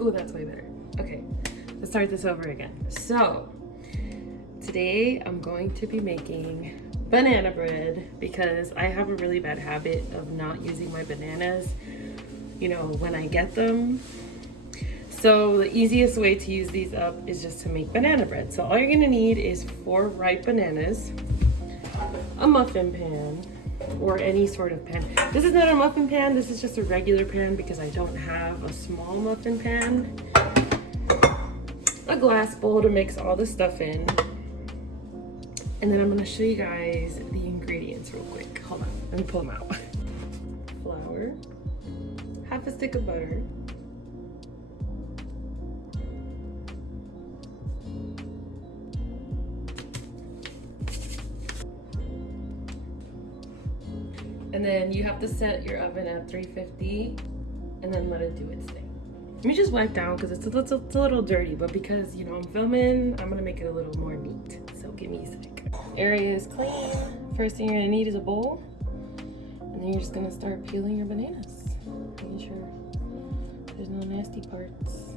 Oh, that's way better. Okay, let's start this over again. So, today I'm going to be making banana bread because I have a really bad habit of not using my bananas, you know, when I get them. So the easiest way to use these up is just to make banana bread. So all you're gonna need is 4 ripe bananas, a muffin pan, or any sort of pan. This is not a muffin pan, this is just a regular pan because I don't have a small muffin pan. A glass bowl to mix all the stuff in. And then I'm gonna show you guys the ingredients real quick. Hold on, let me pull them out. Flour, half a stick of butter, and then you have to set your oven at 350 and then let it do its thing. Let me just wipe down because it's a little dirty, but because, you know, I'm filming, I'm gonna make it a little more neat. So give me a sec. Area is clean. First thing you're gonna need is a bowl. And then you're just gonna start peeling your bananas. Making sure there's no nasty parts.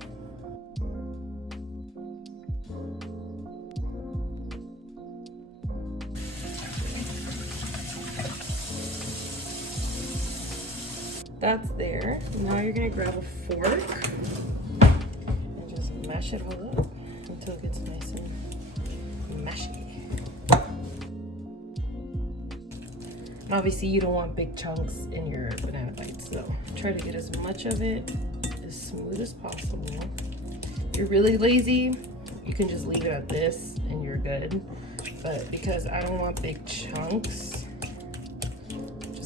That's there. Now you're gonna grab a fork and just mash it all up until it gets nice and mashy. And obviously you don't want big chunks in your banana bites, so try to get as much of it as smooth as possible. If you're really lazy, you can just leave it at this and you're good. But because I don't want big chunks,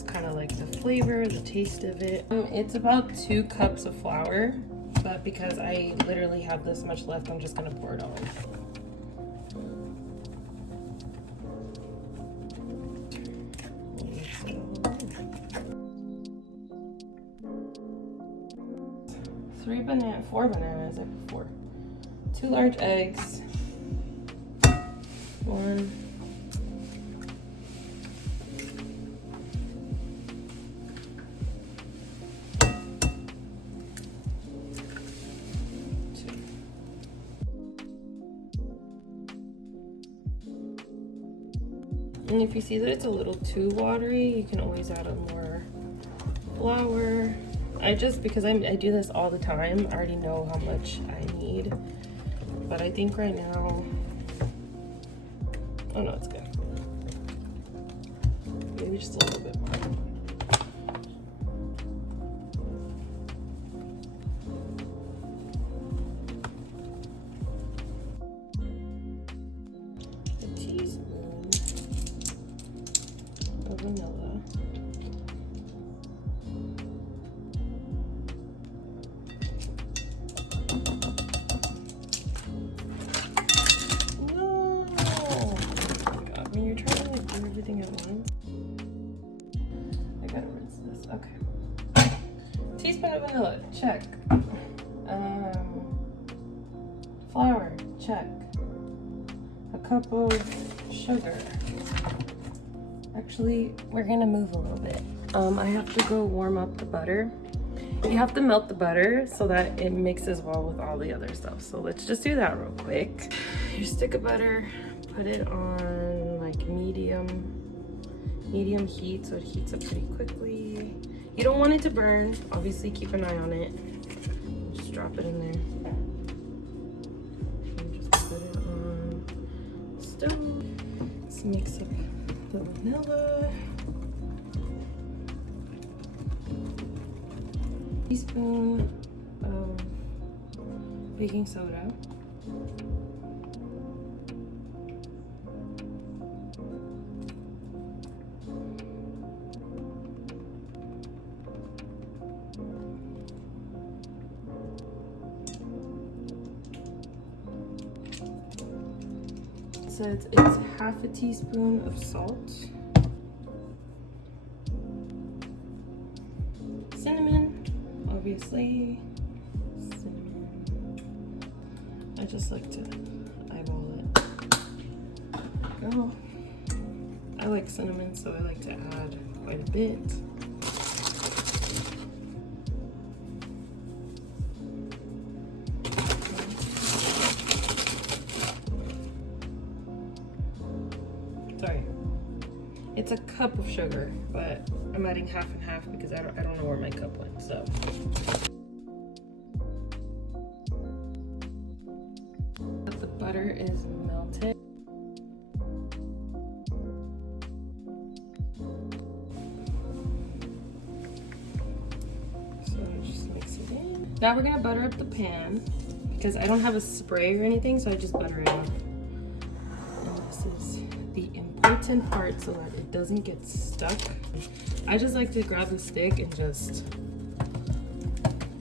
kind of like the flavor, the taste of it. It's about 2 cups of flour, but because I literally have this much left, I'm just gonna pour it all in. 4 bananas, I put 4. 2 large eggs, 1, 2. And if you see that it's a little too watery, you can always add a more flour. Because I do this all the time, I already know how much I need. But I think right now, oh no, it's good. Maybe just a little bit more. A teaspoon of vanilla. Everything at once. I gotta rinse this. Okay. Teaspoon of vanilla, check. Flour, check. A cup of sugar. Actually, we're gonna move a little bit. I have to go warm up the butter. You have to melt the butter so that it mixes well with all the other stuff. So let's just do that real quick. Your stick of butter, put it on like medium heat so it heats up pretty quickly. You don't want it to burn. Obviously keep an eye on it. Just drop it in there. And just put it on the stove. Let's mix up the vanilla. Teaspoon of baking soda. Says it's half a teaspoon of salt, cinnamon, obviously, cinnamon. I just like to eyeball it. There we go. I like cinnamon, so I like to add quite a bit. sorry. It's a cup of sugar, but I'm adding half and half because I don't know where my cup went, so. The butter is melted. So just mix it in. Now we're gonna butter up the pan because I don't have a spray or anything, so I just butter it up. And this is the important part so that it doesn't get stuck. I just like to grab the stick and just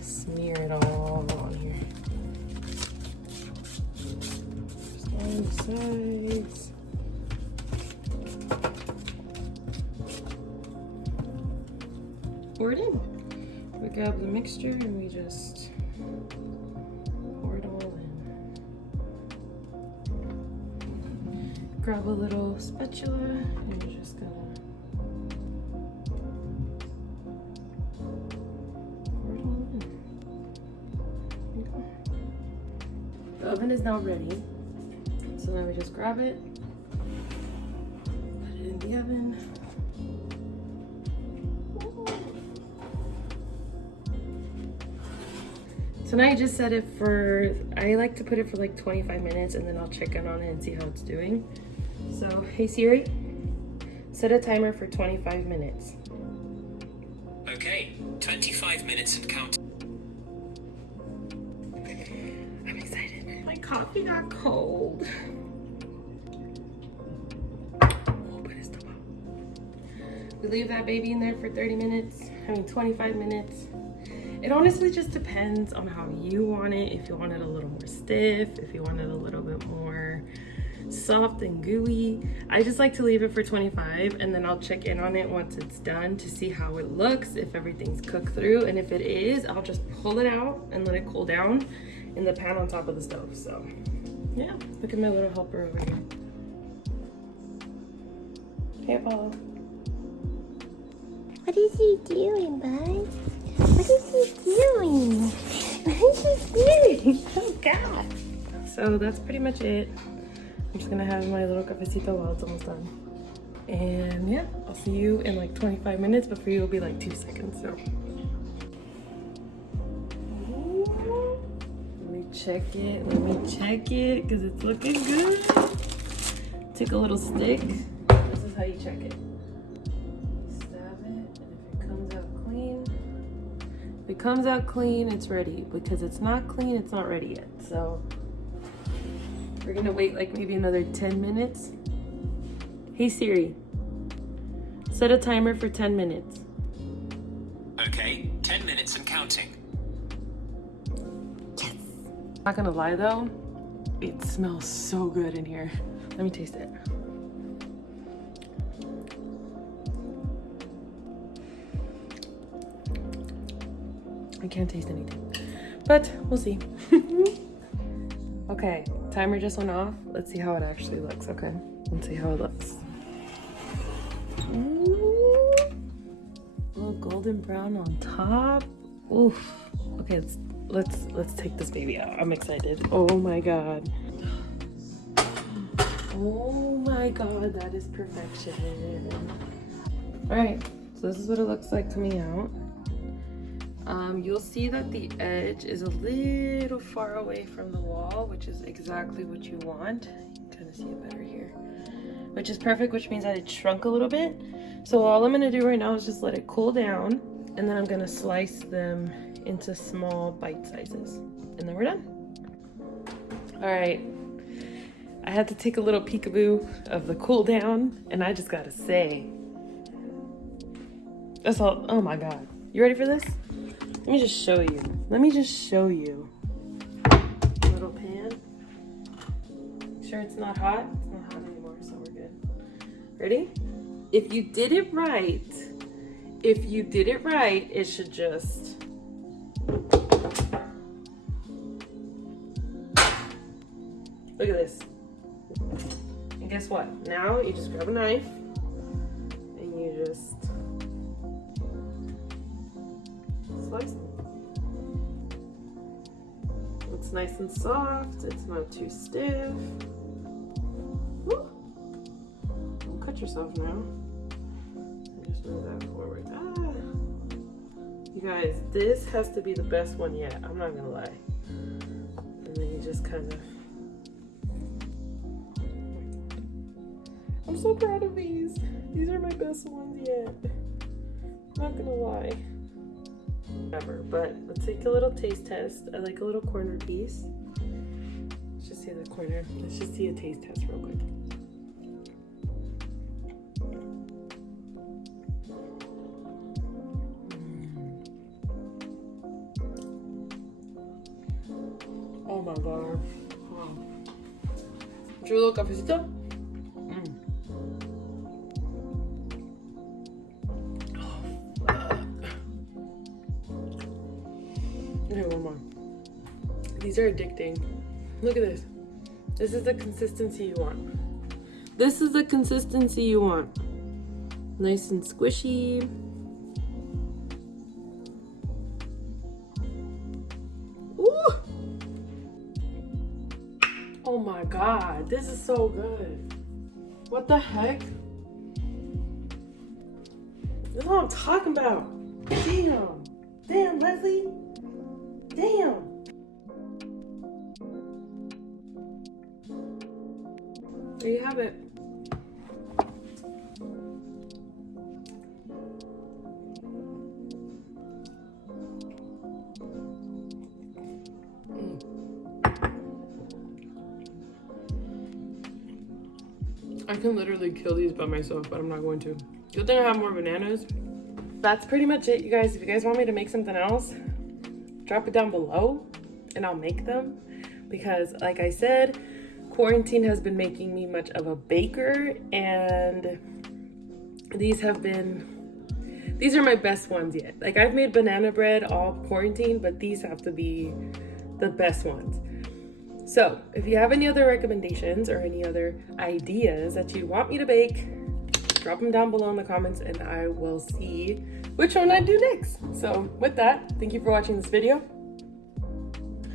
smear it all on here. Just on the sides. Pour it in. We grab the mixture and we just pour it all in. Grab a little spatula and you're just gonna pour it all in. There you go. The oven is now ready. So now we just grab it, put it in the oven. So now I just set it for, I like to put it for like 25 minutes and then I'll check in on it and see how it's doing. So, hey Siri, set a timer for 25 minutes. Okay, 25 minutes and count. I'm excited. My coffee got cold. Oh, but it's still hot. We leave that baby in there for 25 minutes. It honestly just depends on how you want it. If you want it a little more stiff, if you want it a little bit more soft and gooey. I just like to leave it for 25 and then I'll check in on it once it's done to see how it looks, if everything's cooked through. And if it is, I'll just pull it out and let it cool down in the pan on top of the stove. So yeah, look at my little helper over here. Hey, Paul. What is he doing, bud? What is he doing? What is he doing? Oh, God. So that's pretty much it. I'm just gonna have my little cafecito while it's almost done. And yeah, I'll see you in like 25 minutes, but for you it'll be like 2 seconds, so. Let me check it, because it's looking good. Take a little stick. This is how you check it. Stab it, and if it comes out clean, if it comes out clean, it's ready. Because it's not clean, it's not ready yet, so. We're gonna wait like maybe another 10 minutes. Hey Siri, set a timer for 10 minutes. Okay, 10 minutes and counting. Yes. Not gonna lie though, it smells so good in here. Let me taste it. I can't taste anything, but we'll see. Okay, timer just went off. Let's see how it actually looks, okay? Let's see how it looks. Ooh, a little golden brown on top. Oof. Okay, let's take this baby out. I'm excited. Oh my God. Oh my God, that is perfection. All right, so this is what it looks like coming out. You'll see that the edge is a little far away from the wall, which is exactly what you want. You can kind of see it better here, which is perfect, which means that it shrunk a little bit. So all I'm gonna do right now is just let it cool down, and then I'm gonna slice them into small bite sizes, and then we're done. All right, I had to take a little peekaboo of the cool down, and I just gotta say, that's all. Oh my God, you ready for this? Let me just show you. Little pan. Make sure it's not hot. It's not hot anymore, so we're good. Ready? If you did it right, it should just. Look at this. And guess what? Now you just grab a knife and you just slice it. It's nice and soft. It's not too stiff. Woo. touch yourself now. Just move that forward. You guys, this has to be the best one yet. I'm not gonna lie. And then you just kind of. I'm so proud of these. These are my best ones yet. I'm not gonna lie. Whatever, but let's take a little taste test. I like a little corner piece. Let's just see the corner. Let's just see a taste test real quick. Oh my god. Wow. ¿Chulo cafecito? Okay, one more. These are addicting. Look at this. This is the consistency you want. This is the consistency you want. Nice and squishy. Ooh! Oh my god, this is so good. What the heck? This is what I'm talking about. Damn. Damn, Leslie. Damn. There you have it. I can literally kill these by myself, but I'm not going to. Good thing I have more bananas. That's pretty much it, you guys. If you guys want me to make something else, drop it down below and I'll make them. Because like I said, quarantine has been making me much of a baker, and these are my best ones yet. Like, I've made banana bread all quarantine, but these have to be the best ones. So if you have any other recommendations or any other ideas that you want me to bake, drop them down below in the comments and I will see which one I do next. So with that, thank you for watching this video.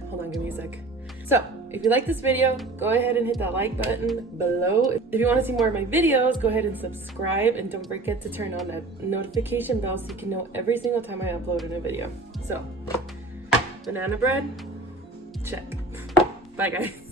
Hold on, give me a sec. So if you like this video, go ahead and hit that like button below. If you want to see more of my videos, go ahead and subscribe, and don't forget to turn on that notification bell so you can know every single time I upload a new video. So banana bread, check. Bye guys.